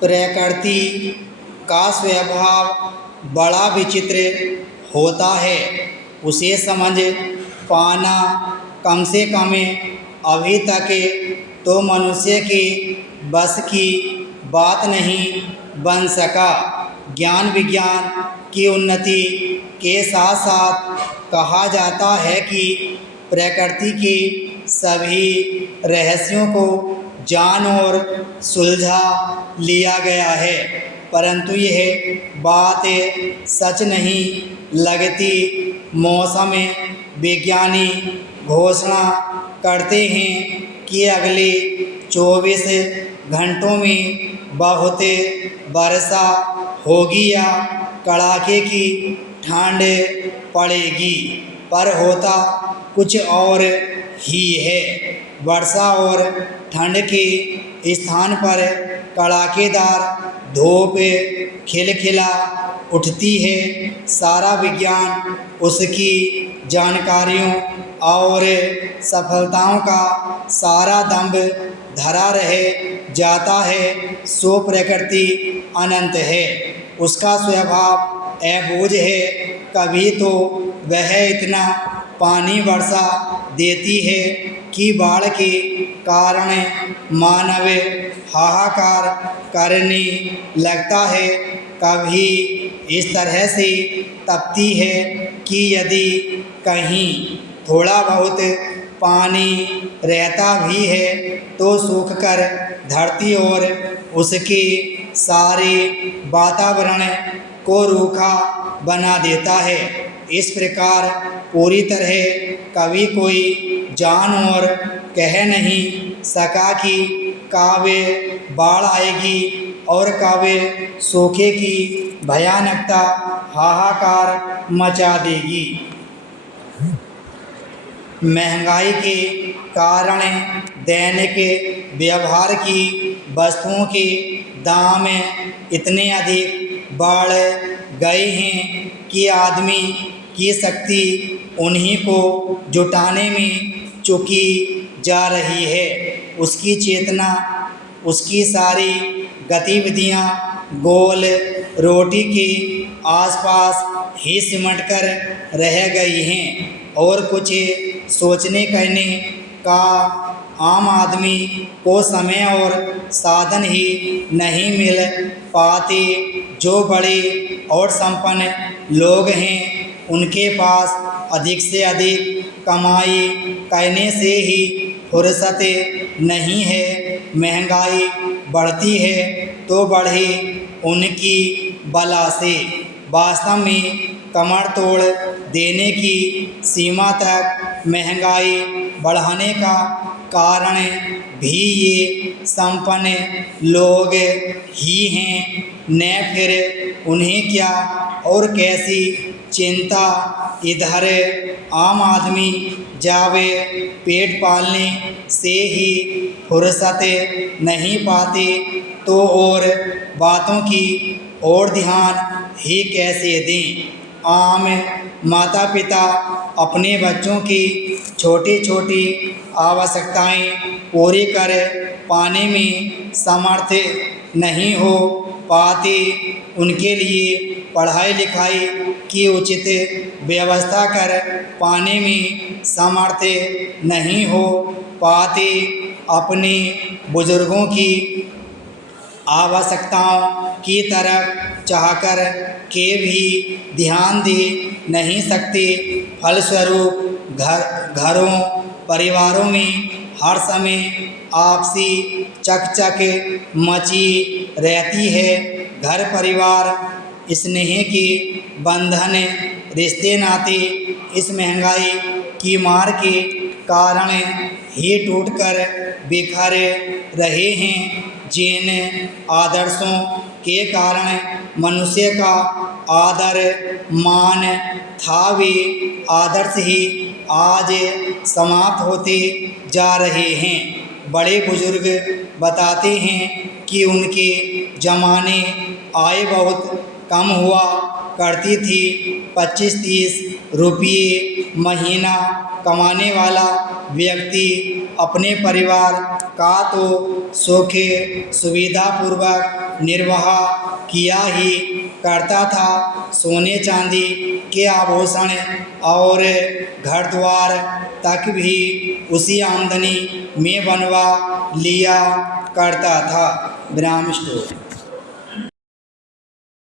प्रकृति का स्वभाव बड़ा विचित्र होता है। उसे समझ पाना कम से कम अभी तक तो मनुष्य के बस की बात नहीं बन सका। ज्ञान विज्ञान की उन्नति के साथ साथ कहा जाता है कि प्रकृति के सभी रहस्यों को जान और सुलझा लिया गया है, परंतु यह बात सच नहीं लगती। मौसम विज्ञानी घोषणा करते हैं कि अगले 24 घंटों में बहुत वर्षा होगी या कड़ाके की ठंड पड़ेगी, पर होता कुछ और ही है। वर्षा और ठंड के स्थान पर कड़ाकेदार धूप खिलखिला उठती है। सारा विज्ञान उसकी जानकारियों और सफलताओं का सारा दंभ धरा रह जाता है। सो प्रकृति अनंत है, उसका स्वभाव अबूझ है। कभी तो वह इतना पानी वर्षा देती है कि बाढ़ के कारण मानव हाहाकार करने लगता है। कभी इस तरह से तपती है कि यदि कहीं थोड़ा बहुत पानी रहता भी है तो सूखकर धरती और उसके सारे वातावरण को रूखा बना देता है। इस प्रकार पूरी तरह कभी कोई जान और कह नहीं सका कि कब बाढ़ आएगी और कब सूखे की भयानकता हाहाकार मचा देगी। महंगाई के कारण दैनिक व्यवहार की वस्तुओं के दाम इतने अधिक बढ़ गए हैं कि आदमी की शक्ति उन्हीं को जुटाने में चुकी जा रही है। उसकी चेतना, उसकी सारी गतिविधियां गोल रोटी के आसपास ही सिमट कर रह गई हैं और कुछ सोचने कहने का आम आदमी को समय और साधन ही नहीं मिल पाते। जो बड़े और संपन्न लोग हैं उनके पास अधिक से अधिक कमाई करने से ही फुर्सत नहीं है। महंगाई बढ़ती है तो बढ़े उनकी बला से। वास्तव में कमर तोड़ देने की सीमा तक महंगाई बढ़ाने का कारण भी ये संपन्न लोग ही हैं। न फिर उन्हें क्या और कैसी चिंता। इधर आम आदमी जब पेट पालने से ही फुर्सत नहीं पाते तो और बातों की ओर ध्यान ही कैसे दें। आम माता पिता अपने बच्चों की छोटी छोटी आवश्यकताएं पूरी कर पाने में समर्थ नहीं हो पाते। उनके लिए पढ़ाई लिखाई की उचित व्यवस्था कर पाने में समर्थ नहीं हो पाते। अपने बुजुर्गों की आवश्यकताओं की तरफ चाहकर के भी ध्यान दे नहीं सकते। फलस्वरूप घरों परिवारों में हर समय आपसी चकचक मची रहती है। घर परिवार स्नेह के बंधन, रिश्ते नाते इस महंगाई की मार के कारण ही टूटकर बिखर रहे हैं। जिन आदर्शों के कारण मनुष्य का आदर मान था वे आदर्श ही आज समाप्त होते जा रहे हैं। बड़े बुजुर्ग बताते हैं कि उनके ज़माने आय बहुत कम हुआ करती थी। 25-30 रुपये महीना कमाने वाला व्यक्ति अपने परिवार का तो सुख सुविधापूर्वक निर्वाह किया ही करता था। सोने चांदी के आभूषण और घर द्वार तक भी उसी आमदनी में बनवा लिया करता था। विराम स्टोर।